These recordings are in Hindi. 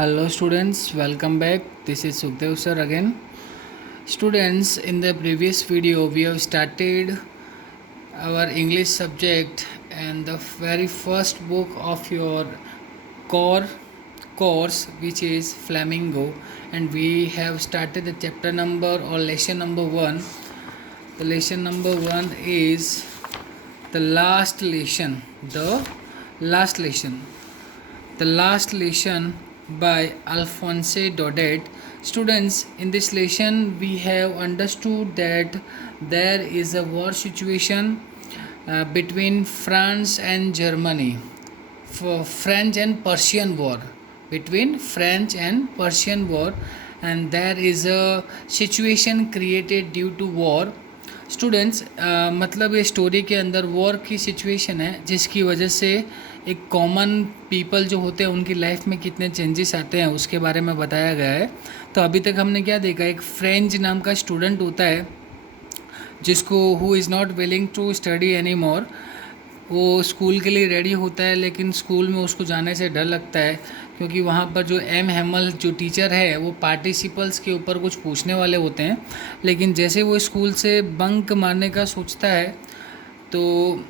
Hello students, welcome back. This is Sukhdev sir again. Students, in the previous video we have started our English subject and the very first book of your core course, which is Flamingo, and we have started the chapter number or lesson number 1. The lesson number 1 is the last lesson. The last lesson by Alphonse Daudet. Students, in this lesson we have understood that there is a war situation between France and Germany, for French and Persian war, between French and Persian war, and there is a situation created due to war. Students मतलब ये स्टोरी के अंदर वॉर की सिचुएशन है जिसकी वजह से एक कॉमन पीपल जो होते हैं उनकी लाइफ में कितने चेंजेस आते हैं उसके बारे में बताया गया है। तो अभी तक हमने क्या देखा, एक फ्रेंच नाम का स्टूडेंट होता है जिसको who is not willing to study any more. वो स्कूल के लिए रेडी होता है लेकिन स्कूल में उसको जाने से डर लगता है क्योंकि वहाँ पर जो एम हेमल जो टीचर है वो पार्टिसिपल्स के ऊपर कुछ पूछने वाले होते हैं। लेकिन जैसे वो स्कूल से बंक मारने का सोचता है तो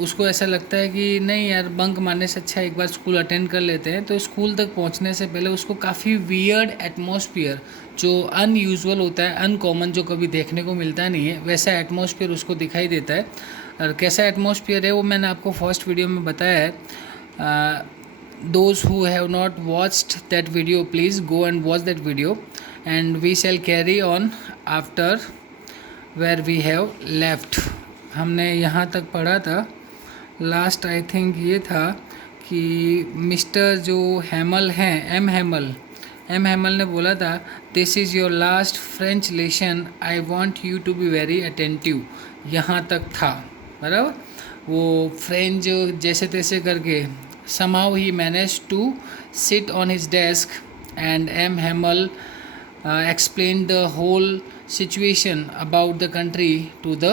उसको ऐसा लगता है कि नहीं यार, बंक मारने से अच्छा एक बार स्कूल अटेंड कर लेते हैं। तो स्कूल तक पहुंचने से पहले उसको काफ़ी वियर्ड एटमॉस्फेयर जो अनयूजुअल होता है, अनकॉमन, जो कभी देखने को मिलता नहीं है, वैसा एटमॉस्फेयर उसको दिखाई देता है। और कैसा एटमॉस्फेयर है वो मैंने आपको फर्स्ट वीडियो में बताया है। those who have not watched that video, please go and watch that video, and we shall carry on after where we have left. हमने यहाँ तक पढ़ा था, लास्ट आई थिंक ये था कि मिस्टर जो हैमल हैं, एम हैमल ने बोला था this is your last French lesson, I want you to be very attentive. यहाँ तक था बराबर। वो फ्रेंच जैसे तैसे करके somehow he managed to sit on his desk and M. Hamel explained the whole situation about the country to the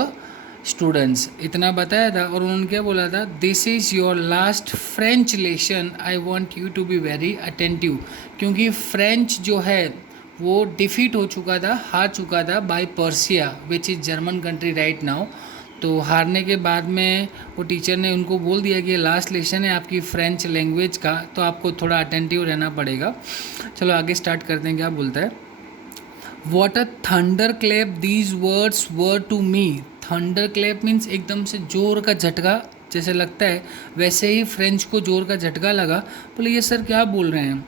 students. इतना बताया था और उन्होंने क्या बोला था, this is your last French lesson, I want you to be very attentive। क्योंकि फ्रेंच जो है वो डिफीट हो चुका था, हार चुका था by Persia which is German country right now. तो हारने के बाद में वो टीचर ने उनको बोल दिया कि ये लास्ट लेसन है आपकी फ्रेंच लैंग्वेज का, तो आपको थोड़ा अटेंटिव रहना पड़ेगा। चलो आगे स्टार्ट करते हैं, क्या बोलता है। What a thunder clap these words were to me. Thunder clap means एकदम से जोर का झटका जैसे लगता है, वैसे ही फ्रेंच को जोर का झटका लगा। बोले ये सर क्या बोल रहे हैं।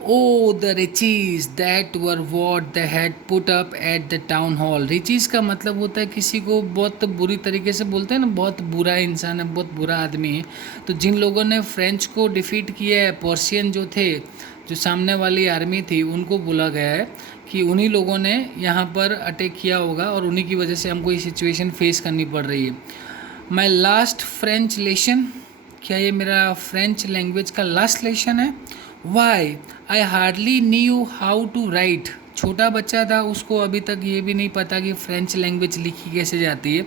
O the riches that were what they had put up at the town hall. Riches का मतलब होता है किसी को बहुत बुरी तरीके से बोलते हैं ना, बहुत बुरा इंसान है, बहुत बुरा आदमी है। तो जिन लोगों ने फ्रेंच को डिफीट किया है, पर्शियन जो थे, जो सामने वाली आर्मी थी, उनको बोला गया है कि उन्हीं लोगों ने यहाँ पर अटैक किया होगा और उन्हीं की वजह से हमको ये सिचुएशन फेस करनी पड़ रही है। माई लास्ट फ्रेंच लेसन, क्या ये मेरा फ्रेंच लैंग्वेज का लास्ट लेसन है। Why I hardly knew how to write. छोटा बच्चा था, उसको अभी तक ये भी नहीं पता कि फ्रेंच लैंग्वेज लिखी कैसे जाती है।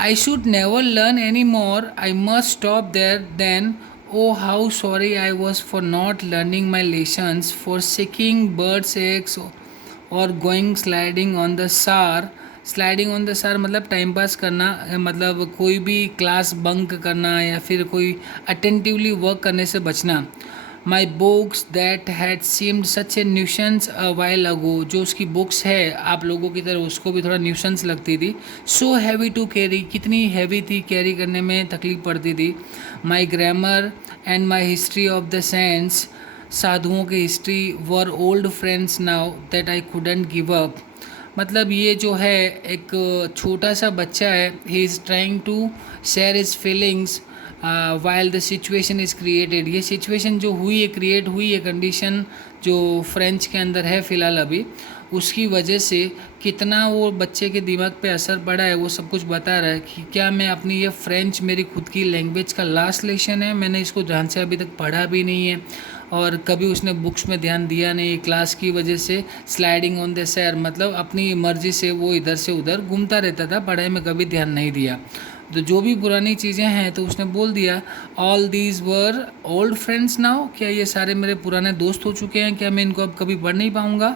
I should never learn any more, I must stop there then, O how sorry I was for not learning my lessons, for seeking birds eggs और going sliding on the Saar. Sliding on the Saar मतलब टाइम पास करना, मतलब कोई भी क्लास बंक करना या फिर कोई अटेंटिवली वर्क करने से बचना। My books that had seemed such a nuisance a while ago. जो उसकी बुक्स है आप लोगों की तरह उसको भी थोड़ा न्यूशंस लगती थी। सो हैवी टू कैरी, कितनी हैवी थी, कैरी करने में तकलीफ पड़ती थी। My grammar and my history of the saints, साधुओं की history, were old friends now that I couldn't give up. मतलब ये जो है एक छोटा सा बच्चा है, he is trying to share his feelings while the situation is created. ये सिचुएशन जो हुई है, क्रिएट हुई है कंडीशन जो फ्रेंच के अंदर है फ़िलहाल अभी, उसकी वजह से कितना वो बच्चे के दिमाग पे असर पड़ा है वो सब कुछ बता रहा है कि क्या मैं अपनी ये फ्रेंच मेरी खुद की लैंग्वेज का लास्ट लेसन है, मैंने इसको ध्यान से अभी तक पढ़ा भी नहीं है और कभी उसने बुक्स में ध्यान दिया नहीं। क्लास की वजह से स्लाइडिंग ऑन द सैर मतलब अपनी मर्जी से वो इधर से उधर घूमता रहता था, पढ़ाई में कभी ध्यान नहीं दिया। तो जो भी पुरानी चीज़ें हैं तो उसने बोल दिया all these were old friends now, क्या ये सारे मेरे पुराने दोस्त हो चुके हैं, क्या मैं इनको अब कभी पढ़ नहीं पाऊँगा,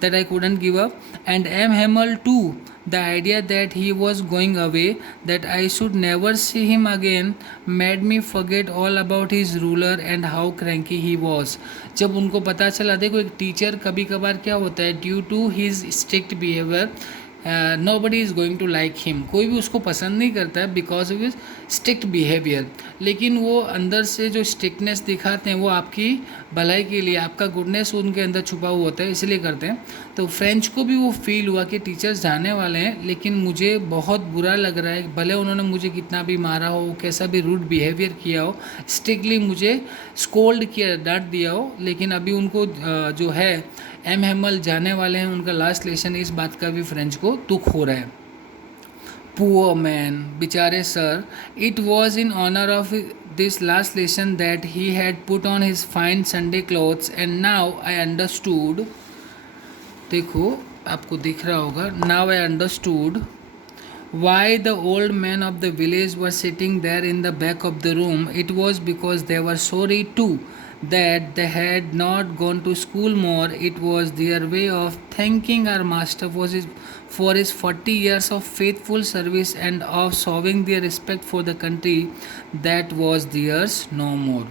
that I couldn't give up. And M Hamel too, the idea that he was going away, that I should never see him again, made me forget all about his ruler and how cranky he was. जब उनको पता चला, देखो एक टीचर कभी कभार क्या होता है, due to his strict behaviour nobody is going to like him, कोई भी उसको पसंद नहीं करता है because of his strict behaviour, लेकिन वो अंदर से जो स्ट्रिक्टनेस दिखाते हैं वो आपकी भलाई के लिए, आपका गुडनेस उनके अंदर छुपा हुआ होता है, इसलिए करते हैं। तो फ्रेंच को भी वो फील हुआ कि टीचर्स जाने वाले हैं, लेकिन मुझे बहुत बुरा लग रहा है, भले उन्होंने मुझे कितना भी मारा हो, कैसा भी रूड बिहेवियर किया हो, स्ट्रिक्टली मुझे स्कोल्ड किया, डांट दिया हो, लेकिन अभी उनको जो है एम हेमल जाने वाले हैं, उनका लास्ट लेसन, इस बात का भी फ्रेंच को दुख हो रहा है। पुअर मैन, बेचारे sir, it was in honour of this last lesson that he had put on his fine Sunday clothes and now I understood, देखो आपको दिख रहा होगा, now I understood why the old men of the village were sitting there in the back of the room. It was because they were sorry too that they had not gone to school more. It was their way of thanking our master for his 40 years of faithful service and of showing their respect for the country that was theirs no more.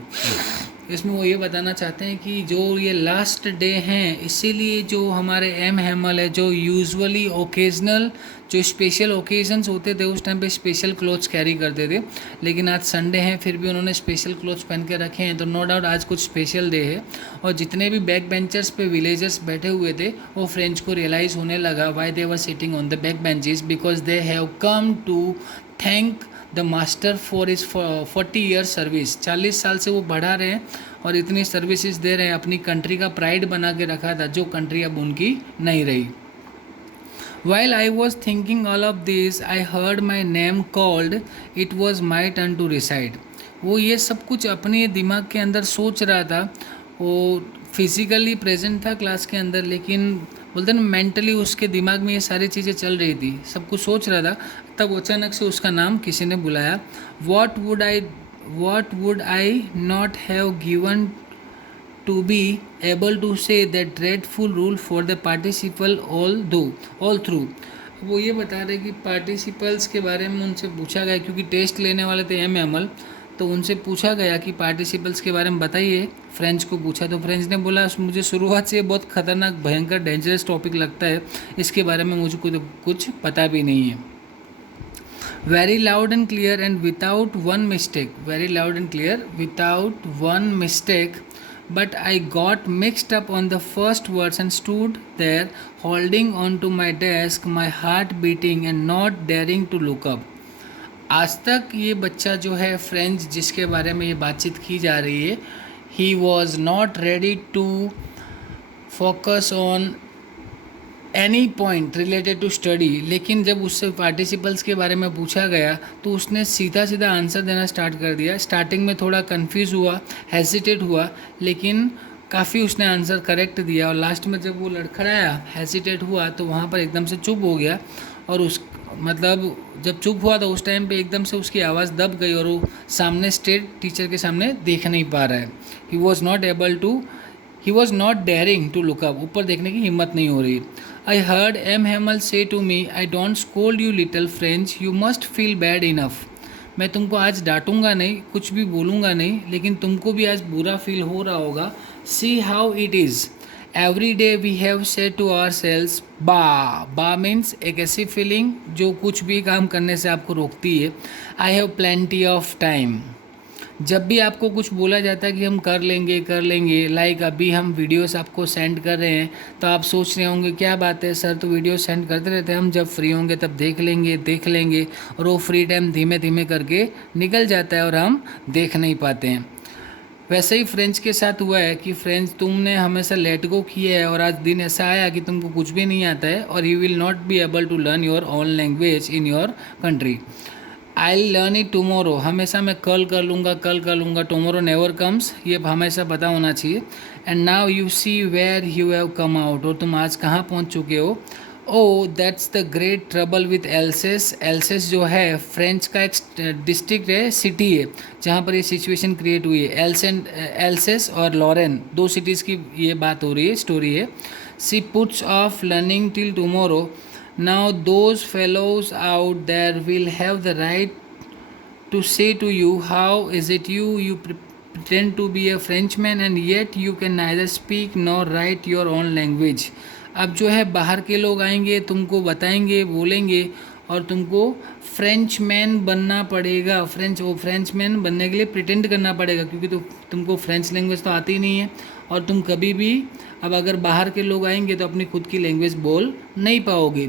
इसमें वो ये बताना चाहते हैं कि जो ये लास्ट डे हैं, इसीलिए जो हमारे एम हेमल है, जो यूजुअली ओकेजनल जो स्पेशल ओकेजन्स होते थे उस टाइम पे स्पेशल क्लोथ्स कैरी करते थे, लेकिन आज संडे हैं फिर भी उन्होंने स्पेशल क्लोथ्स पहन के रखे हैं, तो नो डाउट आज कुछ स्पेशल डे है। और जितने भी बैक बेंचर्स पे विलेजर्स बैठे हुए थे, वो फ्रेंच को रियलाइज़ होने लगा why they were sitting on the back benches, because they have come to thank the master for is 40 year service. 40 साल से वो बढ़ा रहे हैं और इतनी सर्विसेज दे रहे हैं, अपनी कंट्री का प्राइड बना के रखा था, जो कंट्री अब उनकी नहीं रही। While I was thinking all of this, I heard my name called. It was my turn to recite. वो ये सब कुछ अपने दिमाग के अंदर सोच रहा था, वो फिजिकली प्रेजेंट था क्लास के अंदर, लेकिन बोलते ना मेंटली उसके दिमाग में ये सारी चीज़ें चल रही थी, सब कुछ सोच रहा था। तब अचानक से उसका नाम किसी ने बुलाया। What would I not have given to be able to say that dreadful rule for the participle all through। वो ये बता रहे कि पार्टिसिपल्स के बारे में उनसे पूछा गया, क्योंकि टेस्ट लेने वाले थे एम एमल, तो उनसे पूछा गया कि पार्टिसिपल्स के बारे में बताइए, फ्रेंच को पूछा तो फ्रेंच ने बोला मुझे शुरुआत से बहुत खतरनाक भयंकर डेंजरस टॉपिक लगता है, इसके बारे में मुझे कुछ पता भी नहीं है। Very loud and clear and without one mistake, very loud and clear without one mistake, but I got mixed up on the first words and stood there holding on to my desk, my heart beating and not daring to look up। आज तक ये बच्चा जो है फ्रेंच जिसके बारे में ये बातचीत की जा रही है, he was not ready to focus on any point related to study, लेकिन जब उससे पार्टिसिपल्स के बारे में पूछा गया तो उसने सीधा सीधा आंसर देना स्टार्ट कर दिया। स्टार्टिंग में थोड़ा कंफ्यूज हुआ, हेजिटेट हुआ, लेकिन काफ़ी उसने आंसर करेक्ट दिया, और लास्ट में जब वो लड़खड़ाया, हेजिटेट हुआ, तो वहाँ पर एकदम से चुप हो गया। और उस मतलब जब चुप हुआ तो उस टाइम पे एकदम से उसकी आवाज़ दब गई और वो सामने स्ट्रेट टीचर के सामने देख नहीं पा रहा है। He was not daring to look up, ऊपर देखने की हिम्मत नहीं हो रही। I heard M. Hamel say to me, I don't scold you little French, you must feel bad enough। मैं तुमको आज डांटूंगा नहीं, कुछ भी बोलूँगा नहीं, लेकिन तुमको भी आज बुरा फील हो रहा होगा। See how it is। Every day we have said to ourselves, बा मीन्स एक ऐसी फीलिंग जो कुछ भी काम करने से आपको रोकती है। I have plenty of time। जब भी आपको कुछ बोला जाता है कि हम कर लेंगे, लाइक अभी हम वीडियोस आपको सेंड कर रहे हैं, तो आप सोच रहे होंगे क्या बात है सर, तो वीडियो सेंड करते रहते हैं, हम जब फ्री होंगे तब देख लेंगे, और वो फ्री टाइम धीमे धीमे करके निकल जाता है और हम देख नहीं पाते हैं। वैसे ही फ्रेंच के साथ हुआ है कि फ्रेंच तुमने हमेशा लेट गो किया है, और आज दिन ऐसा आया कि तुमको कुछ भी नहीं आता है, और you will not be able to learn your own language in your country. I learn it tomorrow, हमेशा मैं कल कर लूँगा, टुमारो नेवर कम्स, ये हमेशा पता होना चाहिए। And now you see where you have come out, और तुम आज कहाँ पहुँच चुके हो। Oh that's the great trouble with Alsace. Alsace जो है फ्रेंच का एक डिस्ट्रिक्ट है, सिटी है, जहाँ पर ये सिचुएशन क्रिएट हुई है। एल्सेस और लॉरेन, दो सिटीज़ की ये बात हो रही है, स्टोरी है। She puts off learning till tomorrow. Now those fellows out there will have the right to say to you, how is it you pretend to be a Frenchman and yet you can neither speak nor write your own language। अब जो है बाहर के लोग आएंगे, तुमको बताएंगे, बोलेंगे, और तुमको फ्रेंच मैन बनना पड़ेगा। फ्रेंच मैन बनने के लिए प्रिटेंड करना पड़ेगा, क्योंकि तुमको फ्रेंच लैंग्वेज तो आती नहीं है, और तुम कभी भी अब अगर बाहर के लोग आएंगे तो अपनी खुद की लैंग्वेज बोल नहीं पाओगे।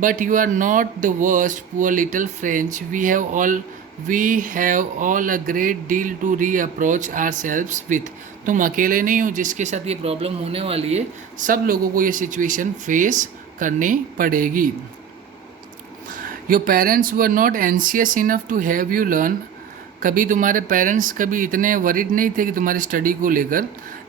But you are not the worst poor little French, we have all a great deal to reproach ourselves with. तुम अकेले नहीं हो जिसके साथ ये प्रॉब्लम होने वाली है, सब लोगों को ये सिचुएशन फेस करनी पड़ेगी। Your parents were not anxious enough to have you learn. कभी तुम्हारे पेरेंट्स कभी इतने वरीड नहीं थे कि तुम्हारी स्टडी को लेकर।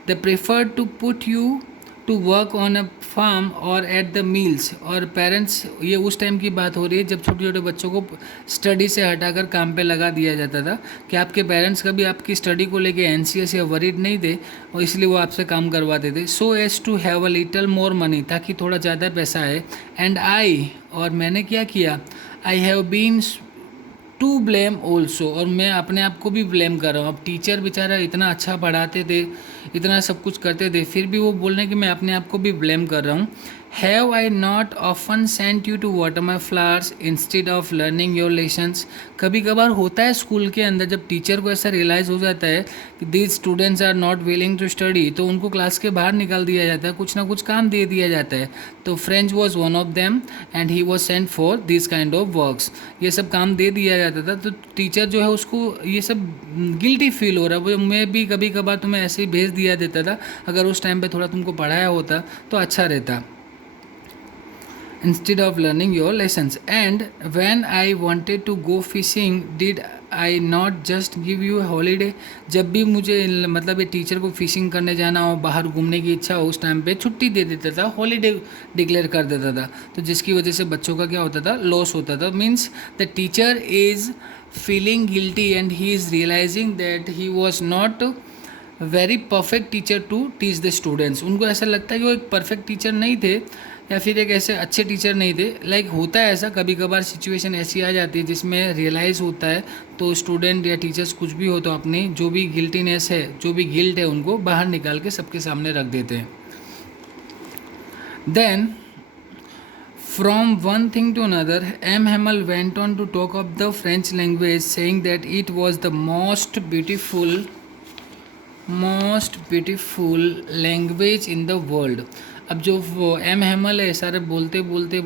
They prefer to put you to work on a farm और एट द मील्स। और पेरेंट्स, ये उस टाइम की बात हो रही है जब छोटे छोटे बच्चों को स्टडी से हटाकर काम पे लगा दिया जाता था, कि आपके पेरेंट्स कभी आपकी स्टडी को लेके एंशियस या वरीड नहीं थे, और इसलिए वो आपसे काम करवाते थे। So as to have a little more money, ताकि थोड़ा ज़्यादा पैसा आए। एंड आई, और मैंने क्या किया, I have been to blame also, और मैं अपने आप को भी ब्लेम कर रहा हूँ। अब टीचर बेचारा इतना अच्छा पढ़ाते थे, इतना सब कुछ करते थे, फिर भी वो बोल रहे हैं कि मैं अपने आप को भी ब्लेम कर रहा हूँ। Have I not often sent you to water my flowers instead of learning your lessons. कभी कभार होता है स्कूल के अंदर, जब टीचर को ऐसा रियलाइज़ हो जाता है कि these students are not willing to study, तो उनको क्लास के बाहर निकाल दिया जाता है, कुछ ना कुछ काम दे दिया जाता है। तो French was one of them and he was sent for this kind of works. ये सब काम दे दिया जाता था, तो टीचर जो है उसको ये सब गिल्टी फील हो रहा है। वो मैं भी कभी कभार तुम्हें ऐसे ही भेज दिया देता था, अगर उस टाइम पे थोड़ा तुमको पढ़ाया होता तो अच्छा रहता, instead of learning your lessons. And when I wanted to go fishing, did I not just give you a holiday? जब भी मुझे मतलब ये टीचर को फिशिंग करने जाना हो, बाहर घूमने की इच्छा हो, उस टाइम पे छुट्टी दे देता था, हॉलीडे डिक्लेयर कर देता था। तो जिसकी वजह से बच्चों का क्या होता था, लॉस होता था। Means the teacher is feeling guilty and he is realizing that he was not very perfect teacher to teach the students. उनको ऐसा लगता है कि वो एक परफेक्ट टीचर नहीं थे, या फिर एक ऐसे अच्छे टीचर नहीं थे। लाइक होता है ऐसा, कभी कभार सिचुएशन ऐसी आ जाती है जिसमें रियलाइज़ होता है, तो स्टूडेंट या टीचर्स कुछ भी हो तो अपनी जो भी गिल्टीनेस है, जो भी गिल्ट है, उनको बाहर निकाल के सबके सामने रख देते हैं। Then from one thing to another, M. Hamel went on to talk of the French language, saying that it was the most beautiful language in the world। अब जो एम हैमल है, सारे बोलते बोलते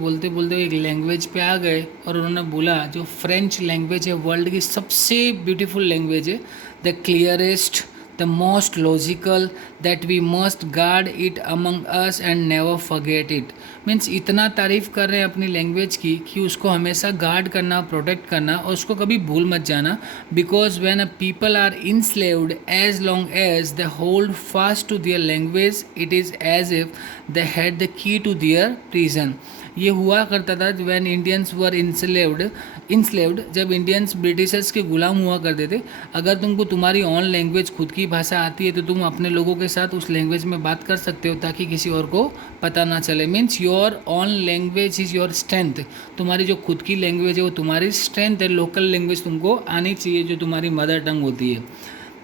एक लैंग्वेज पे आ गए, और उन्होंने बोला जो फ्रेंच लैंग्वेज है वर्ल्ड की सबसे ब्यूटीफुल लैंग्वेज है, the clearest, the most logical, that we must guard it among us and never forget it. Means इतना तारीफ़ कर रहे हैं अपनी लैंग्वेज की कि उसको हमेशा गार्ड करना, प्रोटेक्ट करना, और उसको कभी भूल मत जाना। Because when a people are enslaved, as long as they hold fast to their language, it is as if they had the key to their prison. ये हुआ करता था व्हेन इंडियंस वर इंस्लेव्ड, जब इंडियंस ब्रिटिशर्स के गुलाम हुआ करते थे। अगर तुमको तुम्हारी ऑन लैंग्वेज, खुद की भाषा आती है, तो तुम अपने लोगों के साथ उस लैंग्वेज में बात कर सकते हो, ताकि किसी और को पता ना चले। Means your on language is your strength. तुम्हारी जो खुद की लैंग्वेज है वो तुम्हारी स्ट्रेंथ है। लोकल लैंग्वेज तुमको आनी चाहिए, जो तुम्हारी मदर टंग होती है।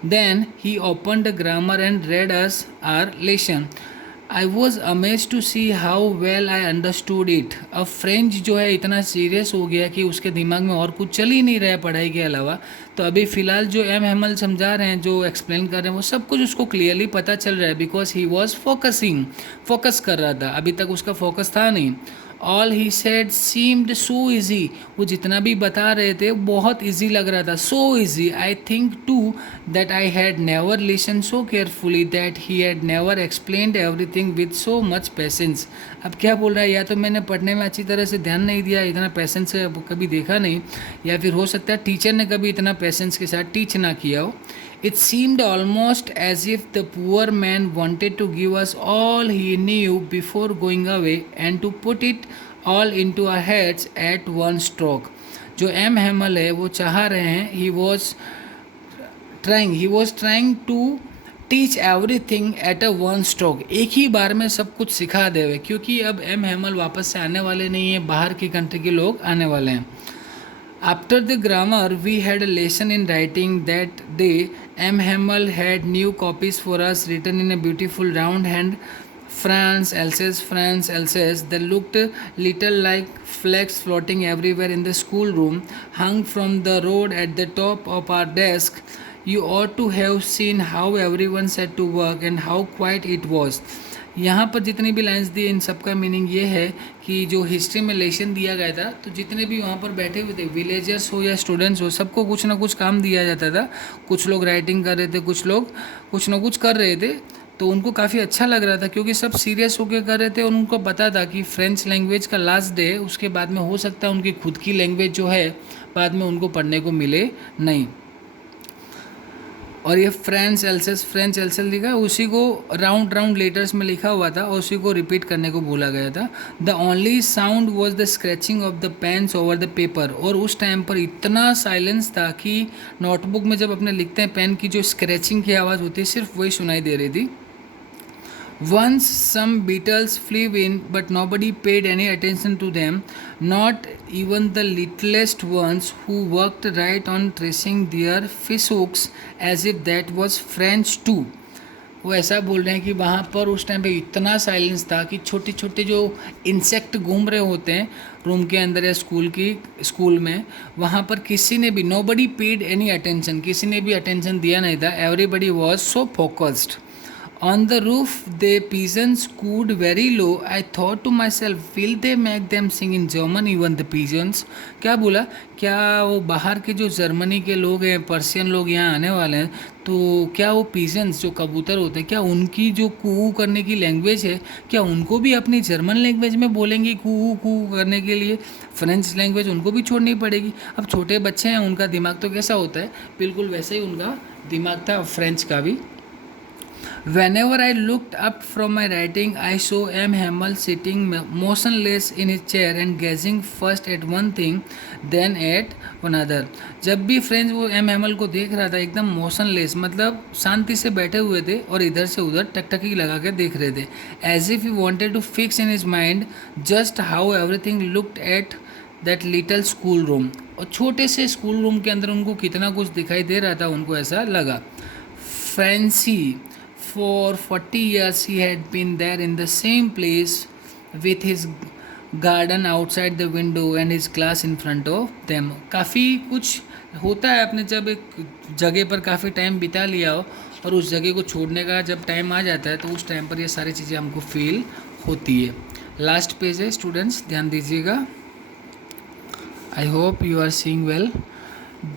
Then he open the grammar and read us our lesson. I was amaze to see how well I understood it. अब फ्रेंच जो है इतना सीरियस हो गया कि उसके दिमाग में और कुछ चल ही नहीं रहा है पढ़ाई के अलावा। तो अभी फ़िलहाल जो एम हैमल समझा रहे हैं, जो एक्सप्लेन कर रहे हैं, वो सब कुछ उसको क्लियरली पता चल रहा है, बिकॉज ही वॉज फोकस कर रहा था। अभी तक उसका फोकस था नहीं। All he said seemed so easy. वो जितना भी बता रहे थे बहुत ईजी लग रहा था, so easy. I think too that I had never listen so carefully, that he had never explained everything with so much patience. अब क्या बोल रहा है, या तो मैंने पढ़ने में अच्छी तरह से ध्यान नहीं दिया, इतना पेशेंस से कभी देखा नहीं, या फिर हो सकता है टीचर ने कभी इतना पेशेंस के साथ टीच ना किया हो। It seemed almost as if the poor man wanted to give us all he knew before going away and to put it all into our heads at one stroke. जो एम हैमल है वो चाह रहे हैं, he was trying to teach everything at a one stroke, एक ही बार में सब कुछ सिखा देवे, क्योंकि अब एम हैमल वापस से आने वाले नहीं है, बाहर की कंट्री के लोग आने वाले हैं. After the grammar, we had a lesson in writing that day. M. Hamel had new copies for us written in a beautiful round hand. France, Alsace. They looked little like flags floating everywhere in the schoolroom, hung from the road at the top of our desk. You ought to have seen how everyone set to work and how quiet it was. यहाँ पर जितनी भी लाइंस दी इन सब का मीनिंग ये है कि जो हिस्ट्री में लेसन दिया गया था, तो जितने भी वहाँ पर बैठे हुए थे, विलेजर्स हो या स्टूडेंट्स हो, सबको कुछ ना कुछ काम दिया जाता था. कुछ लोग राइटिंग कर रहे थे, कुछ लोग कुछ ना कुछ कर रहे थे. तो उनको काफ़ी अच्छा लग रहा था, क्योंकि सब सीरियस होकर कर रहे थे और उनको पता था कि फ्रेंच लैंग्वेज का लास्ट डे, उसके बाद में हो सकता है उनकी खुद की लैंग्वेज जो है बाद में उनको पढ़ने को मिले नहीं. और ये फ्रेंच एल्सेस लिखा, उसी को राउंड लेटर्स में लिखा हुआ था और उसी को रिपीट करने को बोला गया था. The only sound was the scratching of the pens over the paper. और उस टाइम पर इतना साइलेंस था कि नोटबुक में जब अपने लिखते हैं, पेन की जो स्क्रैचिंग की आवाज़ होती है सिर्फ वही सुनाई दे रही थी. Once some beetles flew in, but nobody paid any attention to them, not even the littlest ones who worked right on tracing their fishhooks as if that was French too. वो ऐसा बोल रहे हैं कि वहाँ पर उस टाइम पे इतना साइलेंस था कि छोटे छोटे जो इंसेक्ट घूम रहे होते हैं रूम के अंदर या स्कूल में, वहाँ पर किसी ने भी, nobody paid any attention, किसी ने भी अटेंशन दिया नहीं था. Everybody was so focused. On the roof, the pigeons cooed very low. I thought to myself, will they make them sing in German, even the pigeons? क्या बोला, क्या वो बाहर के जो जर्मनी के लोग हैं, पर्शियन लोग यहाँ आने वाले हैं, तो क्या वो पिजन्स जो कबूतर होते हैं, क्या उनकी जो कू करने की लैंग्वेज है, क्या उनको भी अपनी जर्मन लैंग्वेज में बोलेंगे कू करने के लिए? फ्रेंच लैंग्वेज उनको भी छोड़नी पड़ेगी. अब छोटे बच्चे हैं, उनका दिमाग तो कैसा होता है, बिल्कुल वैसे ही उनका दिमाग था फ्रेंच का भी. Whenever I looked up from my writing, I saw M. Hamel sitting motionless in his chair and gazing first at one thing, then at another. जब भी फ्रेंच वो एम हैमल को देख रहा था, एकदम मोशनलेस, मतलब शांति से बैठे हुए थे और इधर से उधर टकटकी लगा के देख रहे थे. As if he wanted to fix in his mind just how everything looked at that little school room. और छोटे से स्कूल रूम के अंदर उनको कितना कुछ दिखाई दे रहा था, उनको ऐसा लगा. Fancy. For 40 years he had been there in the same place with his garden outside the window and his class in front of them. काफ़ी कुछ होता है अपने, जब एक जगह पर काफ़ी टाइम बिता लिया हो और उस जगह को छोड़ने का जब टाइम आ जाता है, तो उस टाइम पर ये सारी चीज़ें हमको फील होती है. लास्ट पेज है स्टूडेंट्स, ध्यान दीजिएगा. I hope you are seeing well.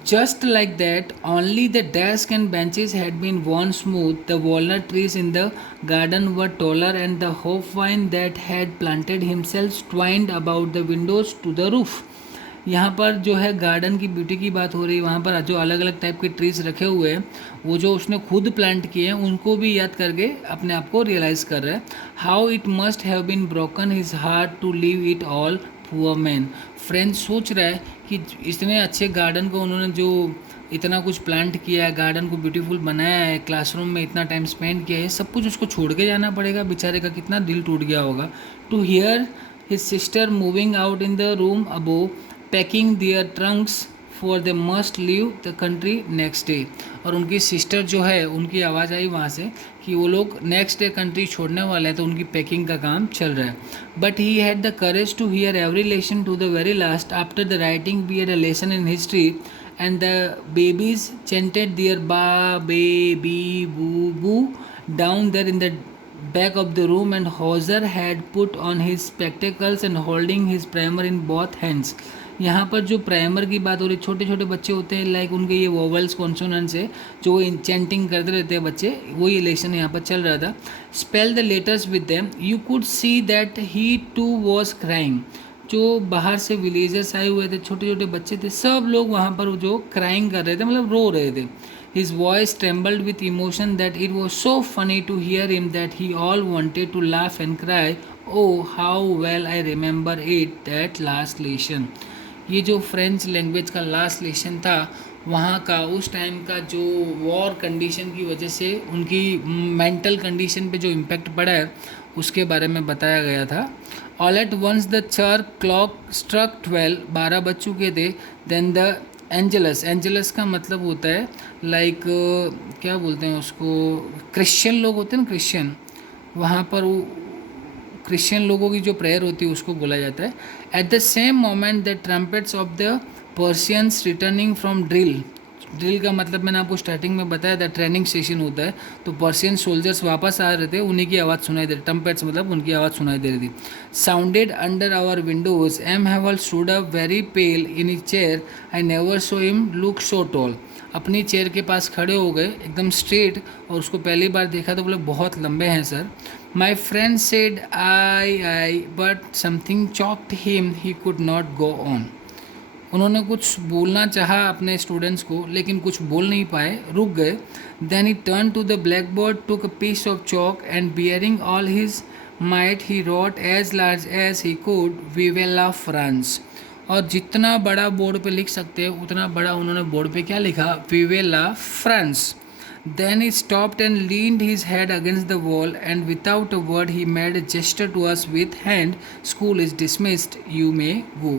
Just like that, only the desk and benches had been worn smooth. The walnut trees in the garden were taller, and the hopvine that had planted himself twined about the windows to the roof. यहाँ पर जो है गार्डन की ब्यूटी की बात हो रही है. वहाँ पर जो अलग अलग टाइप के ट्रीज रखे हुए हैं, वो जो उसने खुद प्लांट किए हैं, उनको भी याद करके अपने आप को रियलाइज़ कर रहा है. How it must have been broken his heart to leave it all, poor man. French सोच रहा है कि इतने अच्छे गार्डन को उन्होंने जो इतना कुछ प्लांट किया है, गार्डन को ब्यूटीफुल बनाया है, क्लासरूम में इतना टाइम स्पेंड किया है, सब कुछ उसको छोड़ के जाना पड़ेगा. बेचारे का कितना दिल टूट गया होगा. To hear his sister moving out in the room above, packing their trunks for they must leave the country next day. और उनकी सिस्टर जो है, उनकी आवाज़ आई वहाँ से कि वो लोग नेक्स्ट डे कंट्री छोड़ने वाले हैं, तो उनकी पैकिंग का काम चल रहा है. But he had the courage to hear every lesson to the very last. After the writing we had a lesson in history and the babies chanted their ba be bi bu bu down there in the back of the room, and Hauser had put on his spectacles and holding his primer in both hands. यहाँ पर जो प्राइमर की बात हो रही, छोटे छोटे बच्चे होते हैं, लाइक उनके ये वोवल्स कॉन्सोनेंट्स है जो चैंटिंग करते रहते हैं बच्चे, वो ये लेसन यहाँ पर चल रहा था. Spell the letters with them. You could see that he too was crying. जो बाहर से विलेजर्स आए हुए थे, छोटे छोटे बच्चे थे, सब लोग वहाँ पर जो क्राइंग कर रहे थे, मतलब रो रहे थे. His voice trembled with emotion that it was so funny to hear him that he all wanted to laugh and cry Oh, how well I remember it that last lesson. ये जो फ्रेंच लैंग्वेज का लास्ट लेसन था, वहाँ का उस टाइम का जो वॉर कंडीशन की वजह से उनकी मेंटल कंडीशन पे जो इम्पेक्ट पड़ा है उसके बारे में बताया गया था. All at once the church clock struck 12, 12 बज चुके थे. देन द एंजलस, एंजलस का मतलब होता है लाइक क्या बोलते हैं उसको, क्रिश्चियन लोग होते हैं ना, क्रिश्चियन, वहाँ पर वो क्रिश्चियन लोगों की जो प्रेयर होती है उसको बोला जाता है. At the same moment the trumpets of the पर्सियंस returning from drill. Drill का मतलब मैंने आपको स्टार्टिंग में बताया था, ट्रेनिंग सेशन होता है. तो पर्सियन सोल्जर्स वापस आ रहे थे, उन्हीं की आवाज़ सुनाई दे रही, ट्रम्पेट्स मतलब उनकी आवाज़ सुनाई दे रही थी. Sounded under our windows. M Hamel stood up very pale in ई chair. I never saw him look so tall. अपनी चेयर के पास खड़े हो गए एकदम स्ट्रेट, और उसको पहली बार देखा तो बोले बहुत लंबे हैं sir. My friend said I but something choked him, he could not go on. उन्होंने कुछ बोलना चाहा अपने स्टूडेंट्स को, लेकिन कुछ बोल नहीं पाए, रुक गए. Then he turn to the blackboard, took a piece of chalk and bearing all his might he wrote as large as he could vive la France. और जितना बड़ा बोर्ड पे लिख सकते हैं उतना बड़ा उन्होंने बोर्ड पे क्या लिखा, विवे la France. Then he stopped and leaned his head against the wall, and without a word he made a gesture to us with hand. School is dismissed, you may go.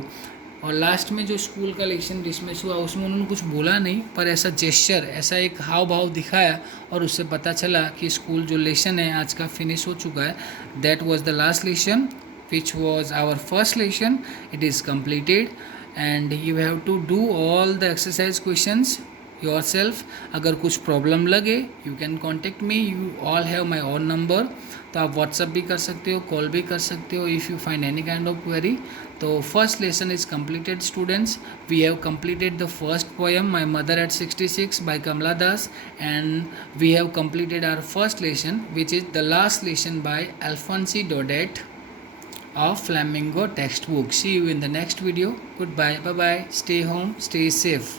और लास्ट में जो स्कूल का लेक्शन डिसमिस हुआ उसमें उन्होंने कुछ बोला नहीं, पर ऐसा जेस्चर, ऐसा एक हाव भाव दिखाया, और उससे पता चला कि स्कूल जो लेसन है आज का फिनिश हो चुका है. That was the last lesson which was our first lesson. It is completed and you have to do all the exercise questions yourself. अगर कुछ प्रॉब्लम लगे you can contact me, you all have my own number. तो आप व्हाट्सअप भी कर सकते हो, कॉल भी कर सकते हो if you find any kind of query. तो first lesson is completed students. We have completed the first poem My Mother at 66 by Kamala Das, and we have completed our first lesson which is the last lesson by Alphonse Daudet of Flamingo textbook. See you in the next video. Goodbye. Bye bye. Stay home. Stay safe.